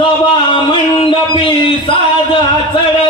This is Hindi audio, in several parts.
सभा मंडपी साधा चढ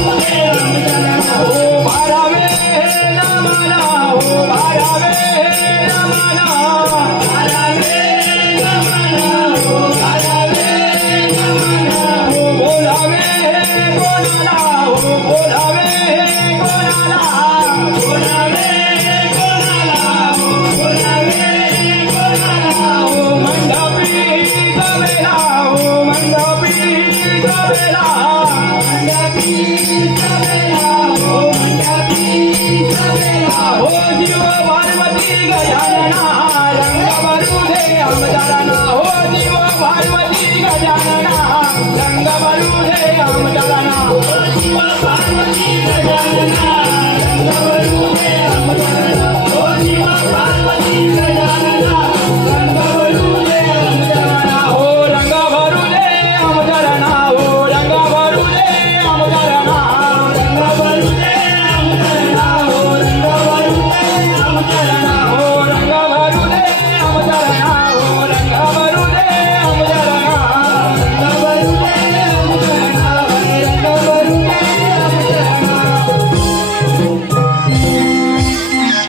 गजानना रंग दे आमदाराना हो दिवा पार्वती